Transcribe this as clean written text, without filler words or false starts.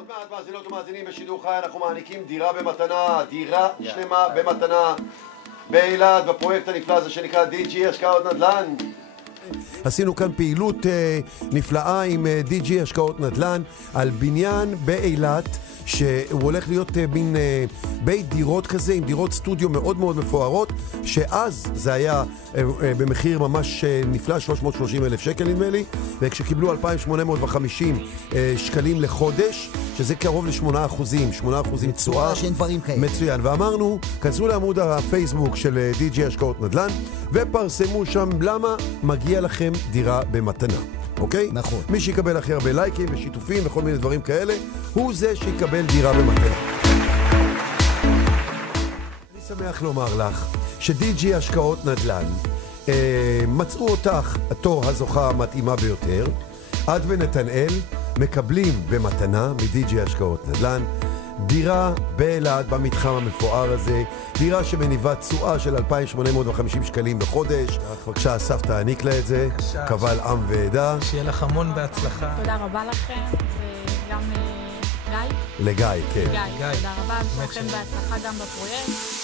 עוד מעט מאזינות ומאזינים בשידור חי, אנחנו מעניקים דירה במתנה, דירה שלמה במתנה באילת, בפרויקט הנפלא הזה שנקרא DG השקעות נדל"ן. עשינו כאן פעילות נפלאה עם DG השקעות נדל"ן על בניין באילת שהוא הולך להיות מין בית דירות כזה עם דירות סטודיו מאוד מאוד מפוארות, שאז זה היה במחיר ממש נפלא, 330,000 שקל נדמה לי, וכשקיבלו 2,850 שקלים לחודש, שזה קרוב ל8%, 8% תשואה, מצוין. ואמרנו, כנסו לעמוד הפייסבוק של DG השקעות נדל"ן ופרסמו שם למה מגיע לכם דירה במתנה. אוקיי? נכון. מי שיקבל הכי הרבה לייקים ושיתופים וכל מיני דברים כאלה, הוא זה שיקבל דירה במתנה. אני שמח לומר לך ש-DG השקעות נדל"ן מצאו אותך התור הזוכה המתאימה ביותר. את ונתנאל מקבלים במתנה מ-DG השקעות נדל"ן דירה באילת במתחם המפואר הזה, דירה שמניבה תשואה של 2,850 שקלים בחודש. בבקשה, אסף תעניק לה את זה, קבל עם ועדה. שיהיה לך המון בהצלחה. תודה רבה לכם, וגם גיא. לגיא, כן. גיא, תודה רבה, ושלכם בהצלחה גם בפרויקט.